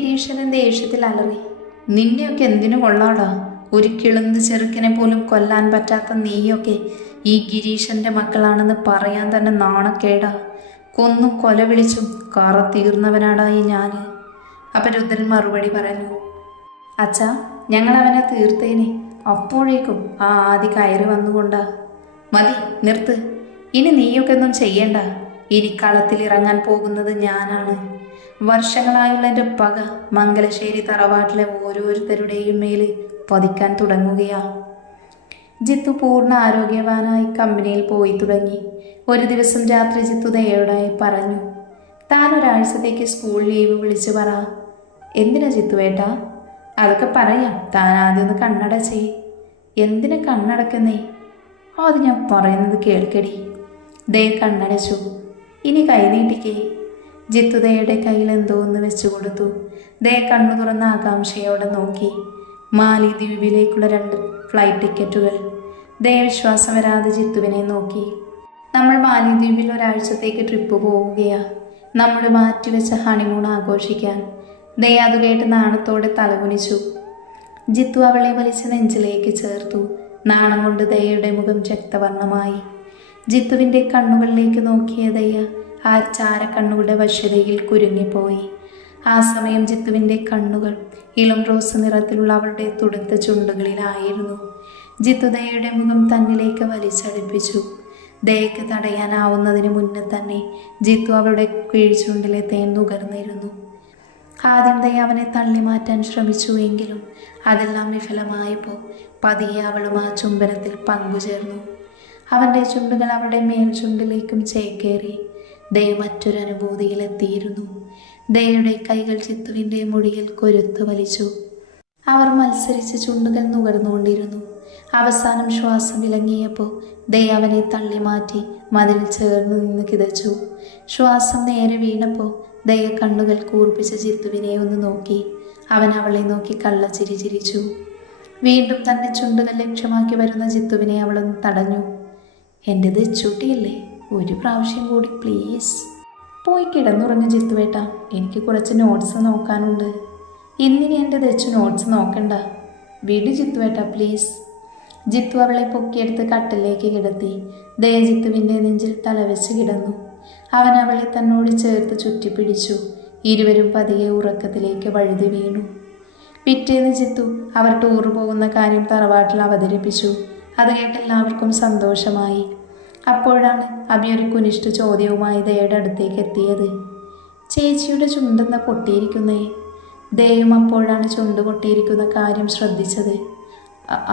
ഗിരീഷന് ദേഷ്യത്തിൽ അലറി. നിന്നെയൊക്കെ എന്തിനു കൊള്ളാടാ? ഒരു കിളുന്ത് ചെറുക്കനെ പോലും കൊല്ലാൻ പറ്റാത്ത നീയൊക്കെ ഈ ഗിരീഷന്റെ മക്കളാണെന്ന് പറയാൻ തന്നെ നാണക്കേടാ. കൊന്നും കൊല വിളിച്ചും കറ തീർന്നവനാടായി ഞാൻ. അപ്പം രുദ്രൻ മറുപടി പറഞ്ഞു. അച്ഛാ, ഞങ്ങൾ അവനെ തീർത്തേനെ. അപ്പോഴേക്കും ആ ആദി കയറി വന്നുകൊണ്ടാ. മതി, നിർത്ത്. ഇനി നീയൊക്കെ ഒന്നും ചെയ്യണ്ട. ഇനി കളത്തിലിറങ്ങാൻ പോകുന്നത് ഞാനാണ്. വർഷങ്ങളായുള്ള എൻ്റെ പക മംഗലശ്ശേരി തറവാട്ടിലെ ഓരോരുത്തരുടെയും മേൽ പതിക്കാൻ തുടങ്ങുകയാ. ജിത്തു പൂർണ്ണ ആരോഗ്യവാനായി കമ്പനിയിൽ പോയി തുടങ്ങി. ഒരു ദിവസം രാത്രി ജിത്തു ദയോടായി പറഞ്ഞു, താൻ ഒരാഴ്ചത്തേക്ക് സ്കൂൾ ലീവ് വിളിച്ചു പറ. എന്തിനാ ജിത്തുവേട്ടാ? അതൊക്കെ പറയാം, താൻ ആദ്യം ഒന്ന് കണ്ണടച്ചേ. എന്തിനാ കണ്ണടക്കുന്നേ? അത് ഞാൻ പറയുന്നത് കേൾക്കടി. ദേ കണ്ണടച്ചു. ഇനി കൈ നീട്ടിക്കേ. ജിത്തു ദയുടെ കയ്യിൽ എന്തോ ഒന്ന് വെച്ചു കൊടുത്തു. ദേ കണ്ണു തുറന്ന ആകാംക്ഷയോടെ നോക്കി. മാലിദ്വീപിലേക്കുള്ള 2 ഫ്ലൈറ്റ് ടിക്കറ്റുകൾ. ദേ വിശ്വാസം വരാതെ ജിത്തുവിനെ നോക്കി. നമ്മൾ മാലിദ്വീപിൽ ഒരാഴ്ചത്തേക്ക് ട്രിപ്പ് പോവുകയാ, നമ്മൾ മാറ്റിവെച്ച ഹണിമൂൺ ആഘോഷിക്കാൻ. ദേ അത് കേട്ട് നാണത്തോടെ തലകുനിച്ചു. ജിത്തു അവളെ വലിച്ച് നെഞ്ചിലേക്ക് ചേർത്തു. നാണം കൊണ്ട് ദയയുടെ മുഖം രക്തവർണ്ണമായി. ജിത്തുവിൻ്റെ കണ്ണുകളിലേക്ക് നോക്കിയ ദയ ആ ചാരക്കണ്ണുകളുടെ വശ്യതയിൽ കുരുങ്ങിപ്പോയി. ആ സമയം ജിത്തുവിൻ്റെ കണ്ണുകൾ ഇളം റോസ് നിറത്തിലുള്ള അവളുടെ തുടുത്ത ചുണ്ടുകളിലായിരുന്നു. ജിത്തു ദയയുടെ മുഖം തന്നിലേക്ക് വലിച്ചടുപ്പിച്ചു. ദയക്ക് തടയാനാവുന്നതിന് മുന്നേ തന്നെ ജിത്തു അവളുടെ കീഴ്ചുണ്ടിലെ തേൻ നുകർന്നിരുന്നു. ആദ്യം ദയ അവനെ തള്ളി മാറ്റാൻ ശ്രമിച്ചുവെങ്കിലും അതെല്ലാം വിഫലമായപ്പോൾ പതിയെ അവളും ആ ചുംബനത്തിൽ പങ്കുചേർന്നു. അവൻ്റെ ചുണ്ടുകൾ അവളുടെ മേൽചുണ്ടിലേക്കും ചേക്കേറി. ദയ മറ്റൊരനുഭൂതിയിലെത്തിയിരുന്നു. ദയയുടെ കൈകൾ ജിത്തുവിൻ്റെ മുടിയിൽ കൊരുത്തു വലിച്ചു. അവർ മത്സരിച്ച് ചുണ്ടുകൾ നുകർന്നുകൊണ്ടിരുന്നു. അവസാനം ശ്വാസം വിലങ്ങിയപ്പോൾ ദയ അവനെ തള്ളി മാറ്റി മതിൽ ചേർന്ന് നിന്ന് കിതച്ചു. ശ്വാസം നേരെ വീണപ്പോൾ ദയ കണ്ണുകൾ കൂർപ്പിച്ച ജിത്തുവിനെ ഒന്ന് നോക്കി. അവൻ അവളെ നോക്കി കള്ളച്ചിരി ചിരിച്ചു. വീണ്ടും തൻ്റെ ചുണ്ടുകൾ ലക്ഷ്യമാക്കി വരുന്ന ജിത്തുവിനെ അവളൊന്ന് തടഞ്ഞു. എൻ്റെ ദച്ചൂട്ടിയല്ലേ, ഒരു പ്രാവശ്യം കൂടി പ്ലീസ്. പോയി കിടന്നുറങ്ങ ജിത്തുവേട്ട, എനിക്ക് കുറച്ച് നോട്ട്സ് നോക്കാനുണ്ട്. ഇന്നിനി എൻ്റെ ദച്ചു നോട്ട്സ് നോക്കണ്ട. വിട് ജിത്തുവേട്ട പ്ലീസ്. ജിത്തു അവളെ പൊക്കിയെടുത്ത് കട്ടിലേക്ക് കിടത്തി. ദയ ജിത്തുവിൻ്റെ നെഞ്ചിൽ തലവെച്ച് കിടന്നു. അവൻ അവളെ തന്നോട് ചേർത്ത് ചുറ്റിപ്പിടിച്ചു. ഇരുവരും പതിയെ ഉറക്കത്തിലേക്ക് വഴുതി വീണു. പിറ്റേന്ന് ജിത്തു അവർ ടൂർ പോകുന്ന കാര്യം തറവാട്ടിൽ അവതരിപ്പിച്ചു. അത് കേട്ട് എല്ലാവർക്കും സന്തോഷമായി. അപ്പോഴാണ് അബി ഒരു കുനിഷ്ഠ ചോദ്യവുമായി ദയയുടെ അടുത്തേക്ക് എത്തിയത്. ചേച്ചിയുടെ ചുണ്ടെന്ന പൊട്ടിയിരിക്കുന്നേ. ദയയും അപ്പോഴാണ് ചുണ്ട് പൊട്ടിയിരിക്കുന്ന കാര്യം ശ്രദ്ധിച്ചത്.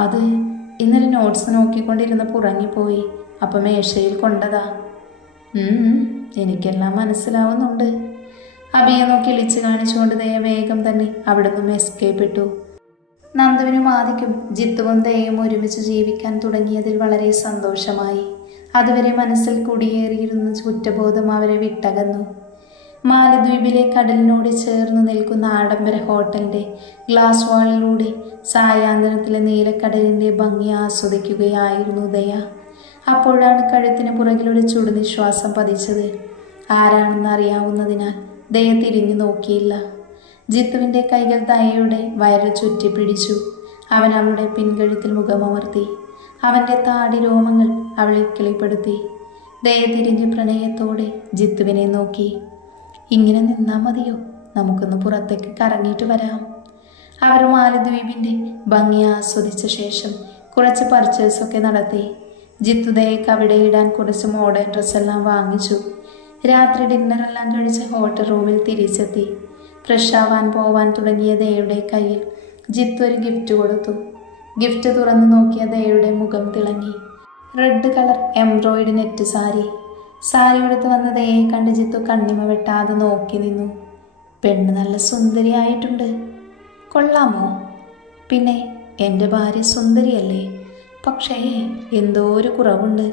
അത് ഇന്നലെ നോട്ട്സ് നോക്കിക്കൊണ്ടിരുന്നപ്പോൾ ഉറങ്ങിപ്പോയി, അപ്പം മേശയിൽ കൊണ്ടതാ. എനിക്കെല്ലാം മനസ്സിലാവുന്നുണ്ട്. അബിയെ നോക്കി ഇളിച്ച് കാണിച്ചുകൊണ്ട് ദയ വേഗം തന്നെ അവിടെ നിന്നും എസ്കേപ്പ് ഇട്ടു. നന്ദുവിനും ആദിക്കും ജിത്തുവും ദയയും ഒരുമിച്ച് ജീവിക്കാൻ തുടങ്ങിയതിൽ വളരെ സന്തോഷമായി. അതുവരെ മനസ്സിൽ കുടിയേറിയിരുന്ന കുറ്റബോധം അവരെ വിട്ടകന്നു. മാലദ്വീപിലെ കടലിനോട് ചേർന്ന് നിൽക്കുന്ന ആഡംബര ഹോട്ടലിൻ്റെ ഗ്ലാസ് വാളിലൂടെ സായാന്തനത്തിലെ നീലക്കടലിൻ്റെ ഭംഗി ആസ്വദിക്കുകയായിരുന്നു ദയ. അപ്പോഴാണ് കഴുത്തിന് പുറകിലൊരു ചുടുനിശ്വാസം പതിച്ചത്. ആരാണെന്ന് അറിയാവുന്നതിനാൽ ദയ തിരിഞ്ഞു നോക്കിയില്ല. ജിത്തുവിൻ്റെ കൈകൾ ദയയുടെ വയറിൽ ചുറ്റിപ്പിടിച്ചു. അവൻ അവളുടെ പിൻകഴുത്തിൽ മുഖമമർത്തി. അവൻ്റെ താടി രോമങ്ങൾ അവളെ കിളിപ്പെടുത്തി. ദയ തിരിഞ്ഞ് പ്രണയത്തോടെ ജിത്തുവിനെ നോക്കി. ഇങ്ങനെ നിന്നാൽ മതിയോ? നമുക്കൊന്ന് പുറത്തേക്ക് കറങ്ങിയിട്ട് വരാം. അവർ മാലദ്വീപിൻ്റെ ഭംഗി ആസ്വദിച്ച ശേഷം കുറച്ച് പർച്ചേസൊക്കെ നടത്തി. ജിത്തു ദയക്ക് അവിടെ ഇടാൻ കുറച്ച് മോഡേൺ ഡ്രസ്സെല്ലാം വാങ്ങിച്ചു. രാത്രി ഡിന്നറെല്ലാം കഴിച്ച് ഹോട്ടൽ റൂമിൽ തിരിച്ചെത്തി. ഫ്രഷാവാൻ പോവാൻ തുടങ്ങിയ ദയയുടെ കയ്യിൽ ജിത്തു ഒരു ഗിഫ്റ്റ് കൊടുത്തു. ഗിഫ്റ്റ് തുറന്നു നോക്കിയ ദയയുടെ മുഖം തിളങ്ങി. റെഡ് കളർ എംബ്രോയിഡ് നെറ്റ് സാരി എടുത്ത് വന്ന ദയയെ കണ്ട് ജിത്തു കണ്ണിമ വെട്ടാതെ നോക്കി നിന്നു. പെണ്ണ് നല്ല സുന്ദരിയായിട്ടുണ്ട്. കൊള്ളാമോ? പിന്നെ എൻ്റെ ഭാര്യ സുന്ദരിയല്ലേ, പക്ഷേ എന്തോ ഒരു കുറവുണ്ട്.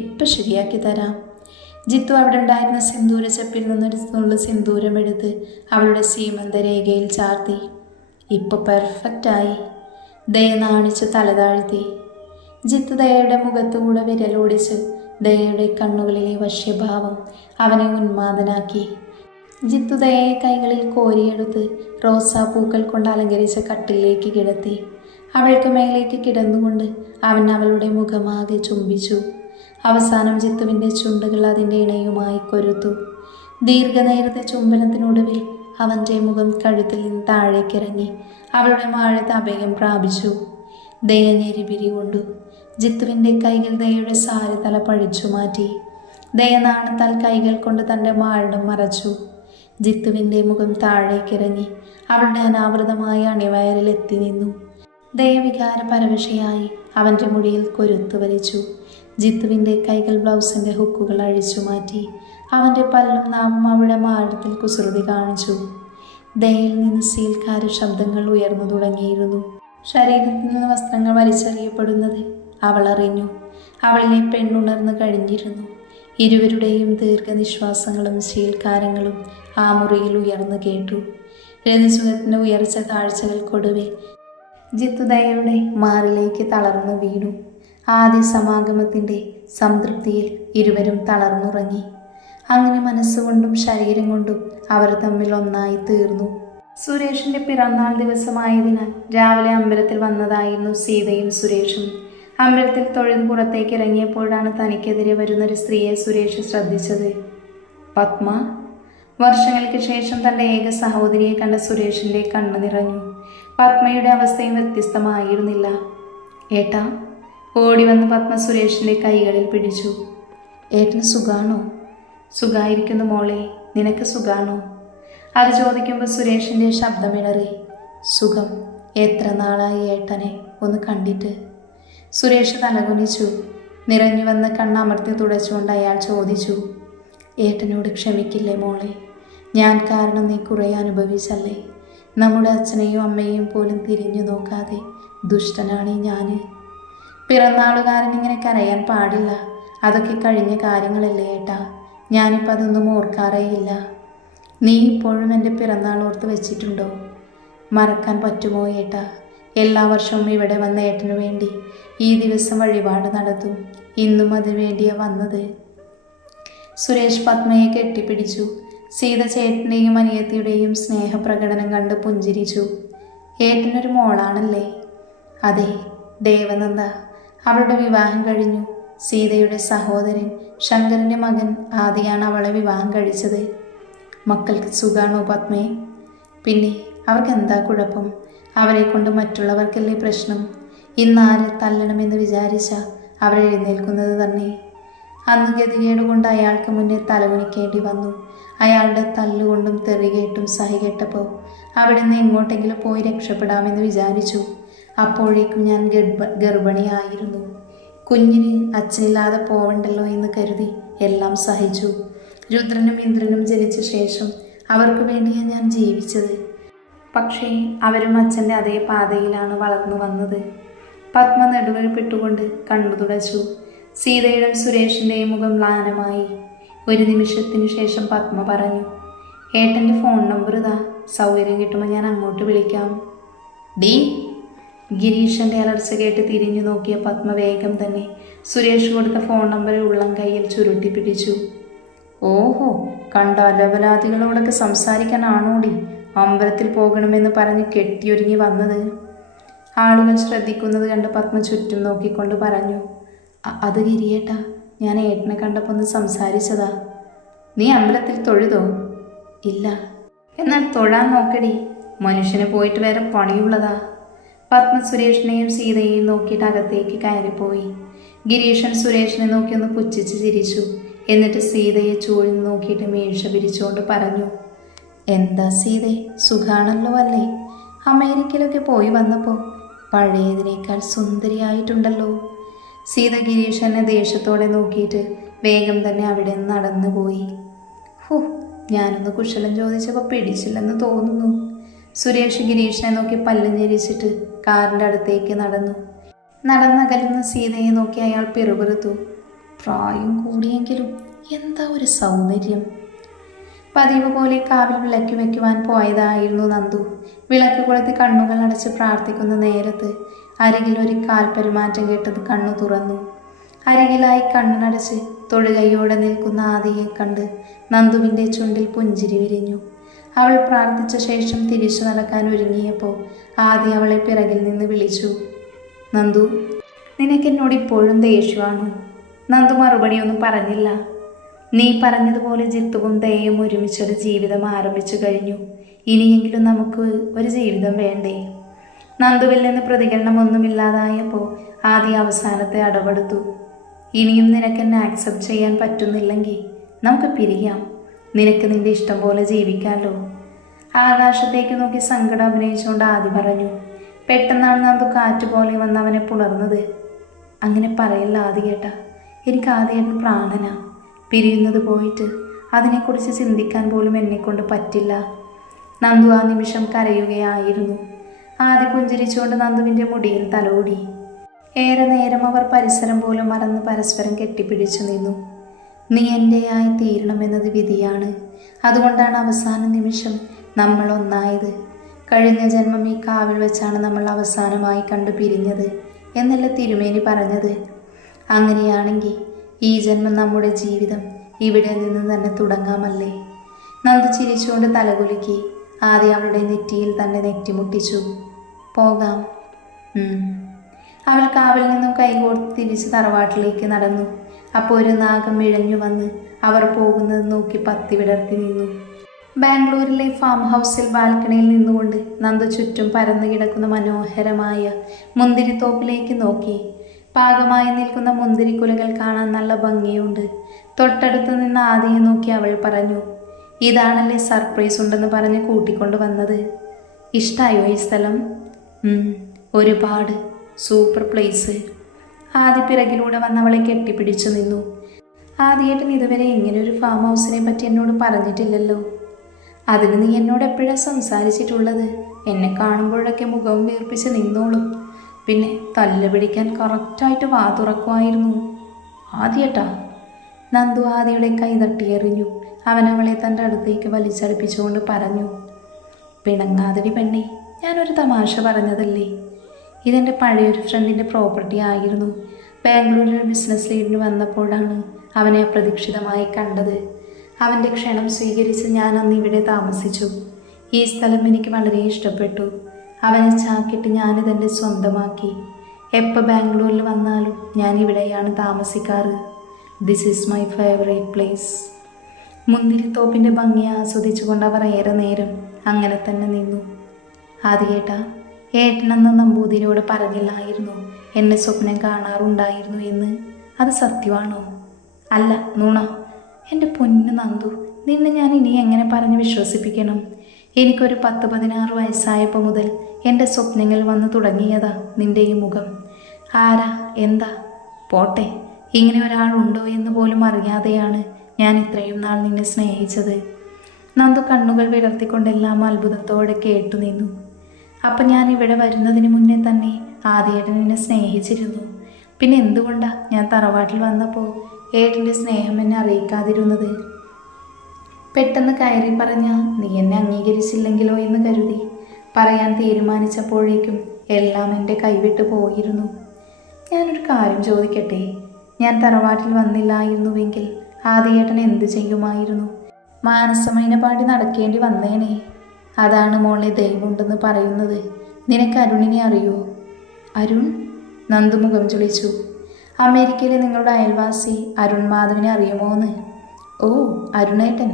ഇപ്പം ശരിയാക്കി തരാം. ജിത്തു അവിടെ ഉണ്ടായിരുന്ന സിന്ദൂര ചെപ്പിൽ നിന്നൊരു നുള്ളു സിന്ദൂരം എടുത്ത് അവളുടെ സീമന്തരേഖയിൽ ചാർത്തി. ഇപ്പോൾ പെർഫെക്റ്റായി. ദയ നാണിച്ച് തലതാഴ്ത്തി. ജിത്തു ദയയുടെ മുഖത്തുകൂടെ വിരലോടിച്ച് ദയയുടെ കണ്ണുകളിലെ വശ്യഭാവം അവനെ ഉന്മാദനാക്കി. ജിത്തു ദയയെ കൈകളിൽ കോരിയെടുത്ത് റോസാപ്പൂക്കൾ കൊണ്ട് അലങ്കരിച്ച കട്ടിലേക്ക് കിടത്തി. അവൾക്ക് മേലേക്ക് കിടന്നുകൊണ്ട് അവൻ അവളുടെ മുഖമാകെ ചുംബിച്ചു. അവസാനം ജിത്തുവിൻ്റെ ചുണ്ടുകൾ അതിൻ്റെ ഇണയുമായി കൊരുത്തു. ദീർഘനേരത്തെ ചുംബനത്തിനൊടുവിൽ അവൻ്റെ മുഖം കഴുത്തിൽ നിന്ന് താഴേക്കിറങ്ങി അവളുടെ മാഴത്ത് അഭയം പ്രാപിച്ചു. ദയ ഞെരിപിരി കൊണ്ടു. ജിത്തുവിൻ്റെ കൈകൾ ദയയുടെ സാരി തല പഴിച്ചു മാറ്റി. ദയ നാണത്താൽ കൈകൾ കൊണ്ട് തൻ്റെ മാറിടം മറച്ചു. ജിത്തുവിൻ്റെ മുഖം താഴേക്കിറങ്ങി അവളുടെ അനാവൃതമായ അണിവയറിൽ എത്തി നിന്നു. ദയ വികാര പരവശയായി അവൻ്റെ മുടിയിൽ കൊരുത്തു വലിച്ചു. ജിത്തുവിൻ്റെ കൈകൾ ബ്ലൗസിൻ്റെ ഹുക്കുകൾ അഴിച്ചു മാറ്റി. അവൻ്റെ പല്ലും നാവും അവളുടെ മാറിടത്തിൽ കുസൃതി കാണിച്ചു. ദയയിൽ നിന്ന് സീൽക്കാര ശബ്ദങ്ങൾ ഉയർന്നു തുടങ്ങിയിരുന്നു. ശരീരത്തിൽ നിന്ന് വസ്ത്രങ്ങൾ വലിച്ചെറിയപ്പെടുന്നത് അവൾ അറിഞ്ഞു. അവളിലെ പെണ്ണുണർന്നു കഴിഞ്ഞിരുന്നു. ഇരുവരുടെയും ദീർഘനിശ്വാസങ്ങളും ശീൽക്കാരങ്ങളും ആ മുറിയിൽ ഉയർന്നു കേട്ടു. രതിസുഖത്തിൻ്റെ ഉയർച്ച കാഴ്ചകൾക്കൊടുവിൽ ജിത്തു ദയയുടെ മാറിലേക്ക് തളർന്നു വീണു. ആദ്യ സമാഗമത്തിൻ്റെ സംതൃപ്തിയിൽ ഇരുവരും തളർന്നുറങ്ങി. അങ്ങനെ മനസ്സുകൊണ്ടും ശരീരം കൊണ്ടും അവർ തമ്മിൽ ഒന്നായി തീർന്നു. സുരേഷിൻ്റെ പിറന്നാൾ ദിവസമായതിനാൽ രാവിലെ അമ്പലത്തിൽ വന്നതായിരുന്നു സീതയും സുരേഷും. അമ്പലത്തിൽ തൊഴുത് പുറത്തേക്ക് ഇറങ്ങിയപ്പോഴാണ് തനിക്കെതിരെ വരുന്നൊരു സ്ത്രീയെ സുരേഷ് ശ്രദ്ധിച്ചത്. പത്മ. വർഷങ്ങൾക്ക് ശേഷം തൻ്റെ ഏക സഹോദരിയെ കണ്ട സുരേഷിൻ്റെ കണ്ണു നിറഞ്ഞു. പത്മയുടെ അവസ്ഥയും വ്യത്യസ്തമായിരുന്നില്ല. ഏട്ടാ. ഓടി വന്ന് പത്മ സുരേഷിൻ്റെ കൈകളിൽ പിടിച്ചു. ഏട്ടന് സുഖാണോ? സുഖായിരിക്കുന്നു മോളെ, നിനക്ക് സുഖാണോ? അത് ചോദിക്കുമ്പോൾ സുരേഷിൻ്റെ ശബ്ദമിടറി. സുഖം. എത്ര നാളായി ഏട്ടനെ ഒന്ന് കണ്ടിട്ട്? സുരേഷ് തലകുനിച്ചു. നിറഞ്ഞു വന്ന കണ്ണമർത്തി തുടച്ചുകൊണ്ട് അയാൾ ചോദിച്ചു. ഏട്ടനോട് ക്ഷമിക്കില്ലേ മോളെ? ഞാൻ കാരണം നീ കുറേ അനുഭവിച്ചല്ലേ? നമ്മുടെ അച്ഛനെയും അമ്മയെയും പോലും തിരിഞ്ഞു നോക്കാതെ ദുഷ്ടനാണ് ഞാൻ. പിറന്നാളുകാരൻ ഇങ്ങനെ കരയാൻ പാടില്ല. അതൊക്കെ കഴിഞ്ഞ കാര്യങ്ങളല്ലേ ഏട്ടാ. ഞാനിപ്പോൾ അതൊന്നും ഓർക്കാറേയില്ല. നീ ഇപ്പോഴും എൻ്റെ പിറന്നാൾ ഓർത്ത് വെച്ചിട്ടുണ്ടോ? മറക്കാൻ പറ്റുമോ ഏട്ടാ? എല്ലാ വർഷവും ഇവിടെ വന്ന ഏട്ടനു വേണ്ടി ഈ ദിവസം വഴിപാട് നടത്തും. ഇന്നും അതിനു വേണ്ടിയാണ് വന്നത്. സുരേഷ് പത്മയെ കെട്ടിപ്പിടിച്ചു. സീത ചേട്ടൻ്റെയും അനിയത്തിയുടെയും സ്നേഹപ്രകടനം കണ്ട് പുഞ്ചിരിച്ചു. ഏട്ടനൊരു മോളാണല്ലേ? അതെ, ദേവനന്ദ. അവളുടെ വിവാഹം കഴിഞ്ഞു. സീതയുടെ സഹോദരൻ ശങ്കരൻ്റെ മകൻ ആദിയാണ് അവളെ വിവാഹം കഴിച്ചത്. മക്കൾക്ക് സുഖാണോ പത്മേ? പിന്നെ അവർക്ക് എന്താ കുഴപ്പം? അവരെ കൊണ്ട് മറ്റുള്ളവർക്കല്ലേ പ്രശ്നം. ഇന്നാരെ തല്ലണമെന്ന് വിചാരിച്ച അവരെഴുന്നേൽക്കുന്നത് തന്നെ. അന്ന് ഗതികേട് കൊണ്ട് അയാൾക്ക് മുന്നേ തലകുനിക്കേണ്ടി വന്നു. അയാളുടെ തല്ലുകൊണ്ടും തെറികേട്ടും സഹികെട്ടപ്പോൾ അവിടെ നിന്ന് എങ്ങോട്ടെങ്കിലും പോയി രക്ഷപ്പെടാമെന്ന് വിചാരിച്ചു. അപ്പോഴേക്കും ഞാൻ ഗർഭിണിയായിരുന്നു. കുഞ്ഞിന് അച്ഛനില്ലാതെ പോവണ്ടല്ലോ എന്ന് കരുതി എല്ലാം സഹിച്ചു. രുദ്രനും ഇന്ദ്രനും ജനിച്ച ശേഷം അവർക്ക് വേണ്ടിയാണ് ഞാൻ ജീവിച്ചത്. പക്ഷേ അവരും അച്ഛൻ്റെ അതേ പാതയിലാണ് വളർന്നു വന്നത്. പത്മ നെടുവഴിപ്പെട്ടുകൊണ്ട് കണ്ണു തുടച്ചു. സീതയുടെയും സുരേഷിൻ്റെയും മുഖം മ്ലാനമായി. ഒരു നിമിഷത്തിനു ശേഷം പത്മ പറഞ്ഞു. ഏട്ടൻ്റെ ഫോൺ നമ്പർ ഇതാ. സൗകര്യം കിട്ടുമ്പോൾ ഞാൻ അങ്ങോട്ട് വിളിക്കാം. ഡി. ഗിരീഷൻ്റെ അലർച്ച കേട്ട് തിരിഞ്ഞു നോക്കിയ പത്മ വേഗം തന്നെ സുരേഷ് കൊടുത്ത ഫോൺ നമ്പർ ഉള്ളം കൈയിൽ ചുരുട്ടി പിടിച്ചു. ഓഹോ, കണ്ട അലവലാദികളോടൊക്കെ സംസാരിക്കാനാണോടി അമ്പലത്തിൽ പോകണമെന്ന് പറഞ്ഞ് കെട്ടിയൊരുങ്ങി വന്നത്? ആളുകൾ ശ്രദ്ധിക്കുന്നത് കണ്ട് പത്മ ചുറ്റും നോക്കിക്കൊണ്ട് പറഞ്ഞു. അത് ഗിരിയേട്ടാ, ഞാൻ ഏട്ടനെ കണ്ടപ്പോൾ ഒന്ന് സംസാരിച്ചതാ. നീ അമ്പലത്തിൽ തൊഴുതോ? ഇല്ല. എന്നാൽ തൊഴാൻ നോക്കടി. മനുഷ്യന് പോയിട്ട് വേറെ പണിയുള്ളതാ. പത്മ സുരേഷിനെയും സീതയെയും നോക്കിയിട്ട് അകത്തേക്ക് കയറിപ്പോയി. ഗിരീഷൻ സുരേഷിനെ നോക്കി ഒന്ന് പുച്ഛിച്ച് ചിരിച്ചു. എന്നിട്ട് സീതയെ ചൂഴ്ന്നു നോക്കിയിട്ട് മീഴ്ച പിരിച്ചുകൊണ്ട് പറഞ്ഞു. എന്താ സീതേ, സുഖാണല്ലോ അല്ലേ? അമേരിക്കയിലൊക്കെ പോയി വന്നപ്പോൾ പഴയതിനേക്കാൾ സുന്ദരിയായിട്ടുണ്ടല്ലോ. സീത ഗിരീഷനെ ദേഷ്യത്തോടെ നോക്കിയിട്ട് വേഗം തന്നെ അവിടെ നിന്ന് നടന്നുപോയി. ഹോ, ഞാനൊന്ന് കുശലം ചോദിച്ചപ്പോൾ പിടിച്ചില്ലെന്ന് തോന്നുന്നു. സുരേഷ് ഗിരീഷിനെ നോക്കി പല്ലും ഞെരിച്ചിട്ട് കാറിൻ്റെ അടുത്തേക്ക് നടന്നു. നടന്നകലുന്ന സീതയെ നോക്കി അയാൾ പിറുപിറുത്തു. പ്രായം കൂടിയെങ്കിലും എന്താ ഒരു സൗന്ദര്യം. പതിവ് പോലെ കാവിൽ വിളക്ക് വയ്ക്കുവാൻ പോയതായിരുന്നു നന്ദു. വിളക്ക് കൊളുത്തി കണ്ണുകൾ അടച്ച് പ്രാർത്ഥിക്കുന്ന നേരത്ത് അരികിൽ ഒരു കാൽപെരുമാറ്റം കേട്ടത് കണ്ണു തുറന്നു. അരികിലായി കണ്ണടച്ച് തൊഴുകയോടെ നിൽക്കുന്ന ആദിയെ കണ്ട് നന്ദുവിൻ്റെ ചുണ്ടിൽ പുഞ്ചിരി വിരിഞ്ഞു. അവൾ പ്രാർത്ഥിച്ച ശേഷം തിരിച്ചു നടക്കാൻ ഒരുങ്ങിയപ്പോൾ ആദി അവളെ പിറകിൽ നിന്ന് വിളിച്ചു. നന്ദു, നിനക്കെന്നോട് ഇപ്പോഴും ദേഷ്യമാണോ? നന്ദു മറുപടിയൊന്നും പറഞ്ഞില്ല. നീ പറഞ്ഞതുപോലെ ജിത്തുവും ദയയും ഒരുമിച്ചൊരു ജീവിതം ആരംഭിച്ചു കഴിഞ്ഞു. ഇനിയെങ്കിലും നമുക്ക് ഒരു ജീവിതം വേണ്ടേ? നന്ദുവിൽ നിന്ന് പ്രതികരണമൊന്നുമില്ലാതായപ്പോൾ ആദ്യ അവസാനത്തെ അടവെടുത്തു. ഇനിയും നിനക്കെന്നെ ആക്സെപ്റ്റ് ചെയ്യാൻ പറ്റുന്നില്ലെങ്കിൽ നമുക്ക് പിരിയാം. നിനക്ക് നിന്റെ ഇഷ്ടം പോലെ ജീവിക്കാമല്ലോ. ആകാശത്തേക്ക് നോക്കി സങ്കടം അഭിനയിച്ചുകൊണ്ട് ആദി പറഞ്ഞു. പെട്ടെന്നാണ് നന്ദു കാറ്റുപോലെ വന്ന് അവനെ പുണർന്നത്. അങ്ങനെ പറയല്ല ആദി കേട്ടാ, എനിക്ക് ആദ്യമായിട്ട് പ്രാണന. പിരിയുന്നത് പോയിട്ട് അതിനെക്കുറിച്ച് ചിന്തിക്കാൻ പോലും എന്നെക്കൊണ്ട് പറ്റില്ല. നന്ദു ആ നിമിഷം കരയുകയായിരുന്നു. ആദി പുഞ്ചിരിച്ചുകൊണ്ട് നന്ദുവിൻ്റെ മുടിയിൽ തലോടി. ഏറെ നേരം അവർ പരിസരം പോലും മറന്ന് പരസ്പരം കെട്ടിപ്പിടിച്ചു നിന്നു. നീ എൻ്റെയായി തീരണമെന്നത് വിധിയാണ്. അതുകൊണ്ടാണ് അവസാന നിമിഷം നമ്മൾ ഒന്നായത്. കഴിഞ്ഞ ജന്മം ഈ കാവിൽ വെച്ചാണ് നമ്മൾ അവസാനമായി കണ്ടു പിരിഞ്ഞത് എന്നല്ല തിരുമേനി പറഞ്ഞത്. അങ്ങനെയാണെങ്കിൽ ഈ ജന്മം നമ്മുടെ ജീവിതം ഇവിടെ നിന്ന് തന്നെ തുടങ്ങാമല്ലേ? നന്ദു ചിരിച്ചുകൊണ്ട് തലകുലുക്കി. ആദ്യം അവളുടെ നെറ്റിയിൽ തന്നെ നെറ്റിമുട്ടിച്ചു. പോകാം. അവൾ കാവിൽ നിന്നും കൈകോർത്ത് തിരിച്ച് തറവാട്ടിലേക്ക് നടന്നു. അപ്പോൾ ഒരു നാഗം ഇഴഞ്ഞു വന്ന് അവർ പോകുന്നത് നോക്കി പത്തി വിടർത്തി നിന്നു. ബാംഗ്ലൂരിലെ ഫാം ഹൗസിൽ ബാൽക്കണിയിൽ നിന്നുകൊണ്ട് നന്ദു ചുറ്റും പരന്നു കിടക്കുന്ന മനോഹരമായ മുന്തിരിത്തോപ്പിലേക്ക് നോക്കി. പാകമായി നിൽക്കുന്ന മുന്തിരിക്കുലകൾ കാണാൻ നല്ല ഭംഗിയുണ്ട്. തൊട്ടടുത്ത് നിന്ന് ആദിയെ നോക്കി അവൾ പറഞ്ഞു. ഇതാണല്ലേ സർപ്രൈസ് ഉണ്ടെന്ന് പറഞ്ഞ് കൂട്ടിക്കൊണ്ടു വന്നത്. ഇഷ്ടായോ ഈ സ്ഥലം? ഒരുപാട്. Super place. ആദി പിറകിലൂടെ വന്നവളെ കെട്ടിപ്പിടിച്ചു നിന്നു. ആദ്യേട്ടൻ ഇതുവരെ ഇങ്ങനെ ഒരു ഫാം ഹൗസിനെ പറ്റി എന്നോട് പറഞ്ഞിട്ടില്ലല്ലോ. അതിന് നീ എന്നോട് എപ്പോഴാണ് സംസാരിച്ചിട്ടുള്ളത്? എന്നെ കാണുമ്പോഴൊക്കെ മുഖവും വീർപ്പിച്ച് നിന്നോളും. പിന്നെ തല്ല് പിടിക്കാൻ കറക്റ്റായിട്ട് വാ തുറക്കുമായിരുന്നു. ആദ്യേട്ടാ. നന്ദു ആദിയുടെ കൈ തട്ടിയെറിഞ്ഞു. അവൻ അവളെ തൻ്റെ അടുത്തേക്ക് വലിച്ചടുപ്പിച്ചുകൊണ്ട് പറഞ്ഞു. പിണങ്ങാതിരി പെണ്ണേ, ഞാനൊരു തമാശ പറഞ്ഞതല്ലേ. ഇതെൻ്റെ പഴയൊരു ഫ്രണ്ടിൻ്റെ പ്രോപ്പർട്ടി ആയിരുന്നു. ബാംഗ്ലൂരിൽ ബിസിനസ് ലീഡിന് വന്നപ്പോഴാണ് അവനെ അപ്രതീക്ഷിതമായി കണ്ടത്. അവൻ്റെ ക്ഷണം സ്വീകരിച്ച് ഞാൻ അന്ന് ഇവിടെ താമസിച്ചു. ഈ സ്ഥലം എനിക്ക് വളരെ ഇഷ്ടപ്പെട്ടു. അവനെ ചാക്കിട്ട് ഞാനിതെൻ്റെ സ്വന്തമാക്കി. എപ്പോൾ ബാംഗ്ലൂരിൽ വന്നാലും ഞാൻ ഇവിടെയാണ് താമസിക്കാറ്. This is my favourite place. മുന്തിരിത്തോപ്പിൻ്റെ ഭംഗി ആസ്വദിച്ചുകൊണ്ട് അവർ ഏറെ നേരം അങ്ങനെ തന്നെ നിന്നു. ആദ്യേട്ടാ, ഏട്ടനെന്ന് നമ്പൂതിരിയോട് പറഞ്ഞില്ലായിരുന്നു എന്നെ സ്വപ്നം കാണാറുണ്ടായിരുന്നു എന്ന്? അത് സത്യമാണോ? അല്ല, നുണ. എൻ്റെ പൊന്നു നന്ദു, നിന്നെ ഞാൻ ഇനി എങ്ങനെ പറഞ്ഞ് വിശ്വസിപ്പിക്കണം? എനിക്കൊരു 10-16 വയസ്സായപ്പോൾ മുതൽ എൻ്റെ സ്വപ്നങ്ങൾ വന്ന് തുടങ്ങിയതാ നിൻ്റെ ഈ മുഖം. ആരാ, എന്താ? പോട്ടെ, ഇങ്ങനെ ഒരാളുണ്ടോ എന്ന് പോലും അറിയാതെയാണ് ഞാൻ ഇത്രയും നാൾ നിന്നെ സ്നേഹിച്ചത്. നന്ദു കണ്ണുകൾ വിടർത്തിക്കൊണ്ടെല്ലാം അത്ഭുതത്തോടെ കേട്ടു നിന്നു. അപ്പം ഞാൻ ഇവിടെ വരുന്നതിന് മുന്നേ തന്നെ ആദ്യേട്ടൻ എന്നെ സ്നേഹിച്ചിരുന്നു. പിന്നെ എന്തുകൊണ്ടാണ് ഞാൻ തറവാട്ടിൽ വന്നപ്പോൾ ഏട്ടൻ്റെ സ്നേഹം എന്നെ അറിയിക്കാതിരുന്നത്? പെട്ടെന്ന് കയറി പറഞ്ഞ നീ എന്നെ അംഗീകരിച്ചില്ലെങ്കിലോ എന്ന് കരുതി പറയാൻ തീരുമാനിച്ചപ്പോഴേക്കും എല്ലാം എൻ്റെ കൈവിട്ട് പോയിരുന്നു. ഞാനൊരു കാര്യം ചോദിക്കട്ടെ? ഞാൻ തറവാട്ടിൽ വന്നില്ലായിരുന്നുവെങ്കിൽ ആദ്യേട്ടൻ എന്ത് ചെയ്യുമായിരുന്നു? മാനസമൈന പാടി നടക്കേണ്ടി വന്നേനെ. അതാണ് മോളെ ദൈവമുണ്ടെന്ന് പറയുന്നത്. നിനക്ക് അരുണിനെ അറിയോ? അരുൺ? നന്ദു മുഖം ചുളിച്ചു. അമേരിക്കയിലെ നിങ്ങളുടെ അയൽവാസി അരുൺ മാധവിനെ അറിയുമോന്ന്? ഓ, അരുണേട്ടൻ.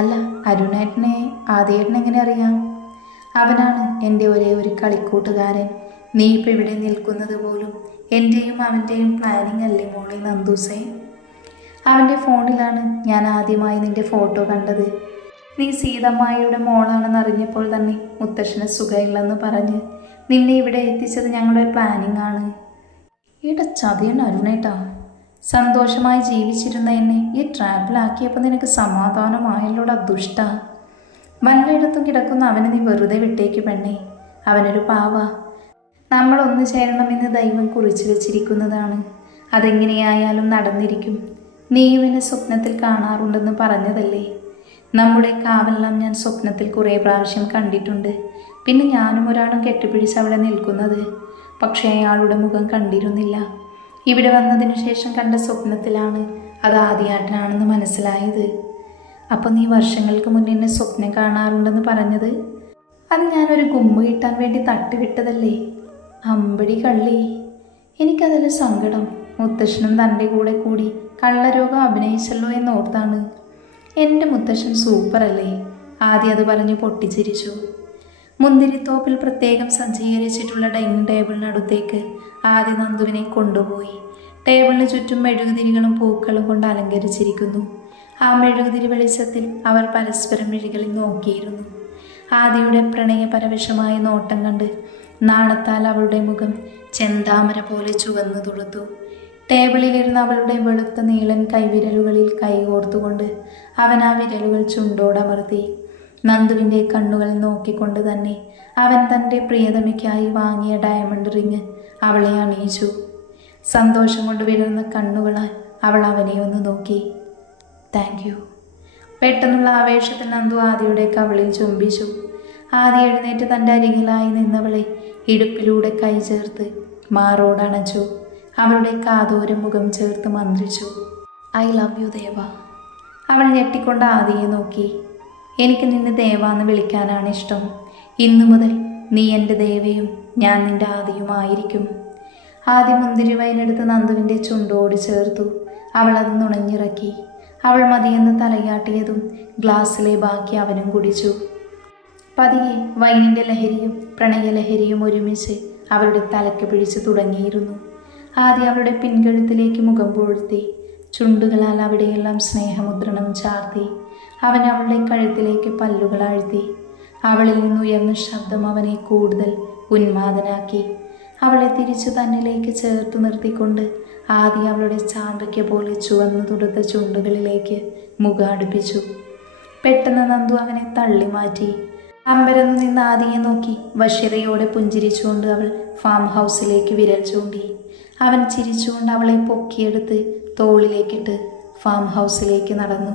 അല്ല, അരുണേട്ടനെ ആദ്യേട്ടൻ എങ്ങനെ അറിയാം? അവനാണ് എൻ്റെ ഒരേ ഒരു കളിക്കൂട്ടുകാരൻ. നീ ഇപ്പോൾ ഇവിടെ നിൽക്കുന്നത് പോലും എൻ്റെയും അവൻ്റെയും പ്ലാനിങ് അല്ലേ മോളെ നന്ദൂസേ? അവൻ്റെ ഫോണിലാണ് ഞാൻ ആദ്യമായി നിൻ്റെ ഫോട്ടോ കണ്ടത്. നീ സീതമ്മായിയുടെ മോളാണെന്ന് അറിഞ്ഞപ്പോൾ തന്നെ മുത്തശ്ശന് സുഖമില്ലെന്ന് പറഞ്ഞ് നിന്നെ ഇവിടെ എത്തിച്ചത് ഞങ്ങളുടെ പ്ലാനിങ് ആണ്. ഇവിടെ ചതിയാണ് അരുണേട്ടാ. സന്തോഷമായി ജീവിച്ചിരുന്ന എന്നെ ഈ ട്രാപ്പിലാക്കിയപ്പോൾ നിനക്ക് സമാധാനമായല്ലോടാ ദുഷ്ട. വല്ലയിടത്തും കിടക്കുന്ന അവനെ നീ വെറുതെ വിട്ടേക്ക് പെണ്ണേ. അവനൊരു പാവ. നമ്മൾ ഒന്നു ചേരണമെന്ന് ദൈവം കുറിച്ചു വെച്ചിരിക്കുന്നതാണ്. അതെങ്ങനെയായാലും നടന്നിരിക്കും. നീയും എന്നെ സ്വപ്നത്തിൽ കാണാറുണ്ടെന്ന് പറഞ്ഞതല്ലേ? നമ്മുടെ കാവെല്ലാം ഞാൻ സ്വപ്നത്തിൽ കുറേ പ്രാവശ്യം കണ്ടിട്ടുണ്ട്. പിന്നെ ഞാനും ഒരാളും കെട്ടിപ്പിടിച്ച് അവിടെ നിൽക്കുന്നത്. പക്ഷേ അയാളുടെ മുഖം കണ്ടിരുന്നില്ല. ഇവിടെ വന്നതിനു ശേഷം കണ്ട സ്വപ്നത്തിലാണ് അത് ആദിയേട്ടനാണെന്ന് മനസ്സിലായത്. അപ്പം നീ വർഷങ്ങൾക്ക് മുന്നേ എന്നെ സ്വപ്നം കാണാറുണ്ടെന്ന് പറഞ്ഞത് അത് ഞാനൊരു ഗുമ്മ കിട്ടാൻ വേണ്ടി തട്ടിവിട്ടതല്ലേ? അമ്പടി കള്ളി. എനിക്കതിൽ സങ്കടം മുത്തശ്ശനും തൻ്റെ കൂടെ കൂടി കള്ളരോഗം അഭിനയിച്ചല്ലോ എന്നോർത്താണ്. എൻ്റെ മുത്തശ്ശൻ സൂപ്പറല്ലേ? ആദ്യം അത് പറഞ്ഞ് പൊട്ടിച്ചിരിച്ചു. മുന്തിരിത്തോപ്പിൽ പ്രത്യേകം സജ്ജീകരിച്ചിട്ടുള്ള ഡൈനിങ് ടേബിളിനടുത്തേക്ക് ആദ്യ നന്ദുവിനെ കൊണ്ടുപോയി. ടേബിളിന് ചുറ്റും മെഴുകുതിരികളും പൂക്കളും കൊണ്ട് അലങ്കരിച്ചിരിക്കുന്നു. ആ മെഴുകുതിരി വെളിച്ചത്തിൽ അവർ പരസ്പരം മിഴികളിൽ നോക്കിയിരുന്നു. ആദിയുടെ പ്രണയപരവശമായ നോട്ടം കണ്ട് നാണത്താൽ അവളുടെ മുഖം ചെന്താമര പോലെ ചുവന്നു തുളുത്തു. ടേബിളിലിരുന്ന് അവളുടെ വെളുത്ത നീളൻ കൈവിരലുകളിൽ കൈകോർത്തുകൊണ്ട് അവൻ ആ വിരലുകൾ ചുണ്ടോടമർത്തി. നന്ദുവിൻ്റെ കണ്ണുകൾ നോക്കിക്കൊണ്ട് തന്നെ അവൻ തൻ്റെ പ്രിയതമയ്ക്കായി വാങ്ങിയ ഡയമണ്ട് റിങ് അവളെ അണിയിച്ചു. സന്തോഷം കൊണ്ട് വിടർന്ന കണ്ണുകളാൽ അവൾ അവനെ ഒന്ന് നോക്കി. Thank you. പെട്ടെന്നുള്ള ആവേശത്തിൽ നന്ദു ആദിയുടെ കവിളിൽ ചുംബിച്ചു. ആദി എഴുന്നേറ്റ് തൻ്റെ അരികിലായി നിന്നവളെ ഇടുപ്പിലൂടെ കൈ ചേർത്ത് മാറോടണച്ചു. അവളുടെ കാതോരം മുഖം ചേർത്ത് മന്ത്രിച്ചു. ഐ ലവ് യു ദേവ. അവൾ ഞെട്ടിക്കൊണ്ട് ആദിയെ നോക്കി. എനിക്ക് നിന്നെ ദേവാന്ന് വിളിക്കാനാണ് ഇഷ്ടം. ഇന്നു മുതൽ നീ എൻ്റെ ദേവയും ഞാൻ നിൻ്റെ ആദിയുമായിരിക്കും. ആദി മുന്തിരി വൈനെടുത്ത് നന്ദുവിൻ്റെ ചുണ്ടോട് ചേർത്തു. അവൾ അത് നുണഞ്ഞിറക്കി. അവൾ മതിയെന്ന് തലയാട്ടിയതും ഗ്ലാസ്സിലെ ബാക്കി അവനും കുടിച്ചു. പതിയെ വൈനിൻ്റെ ലഹരിയും പ്രണയലഹരിയും ഒരുമിച്ച് അവളുടെ തലയ്ക്ക് പിടിച്ചു തുടങ്ങിയിരുന്നു. ആദ്യം അവളുടെ പിൻകഴുത്തിലേക്ക് മുഖം പൂഴ്ത്തി ചുണ്ടുകളാൽ അവിടെയെല്ലാം സ്നേഹമുദ്രണം ചാർത്തി. അവൻ അവളുടെ കഴുത്തിലേക്ക് പല്ലുകൾ ആഴ്ത്തി. അവളിൽ നിന്നുയർന്ന ശബ്ദം അവനെ കൂടുതൽ ഉന്മാദനാക്കി. അവളെ തിരിച്ചു തന്നിലേക്ക് ചേർത്ത് നിർത്തിക്കൊണ്ട് ആദ്യം അവളുടെ ചാമ്പയ്ക്ക പോലെ ചുവന്നു തുടുത്ത ചുണ്ടുകളിലേക്ക് മുഖം അടുപ്പിച്ചു. പെട്ടെന്ന് നന്ദു അവനെ തള്ളി മാറ്റി. അമ്പരന്ന് നിന്ന് ആദിയെ നോക്കി വശ്യതയോടെ പുഞ്ചിരിച്ചുകൊണ്ട് അവൾ ഫാം ഹൗസിലേക്ക് വിരൽ ചൂണ്ടി. അവൻ ചിരിച്ചുകൊണ്ട് അവളെ പൊക്കിയെടുത്ത് തോളിലേക്കിട്ട് ഫാം ഹൗസിലേക്ക് നടന്നു.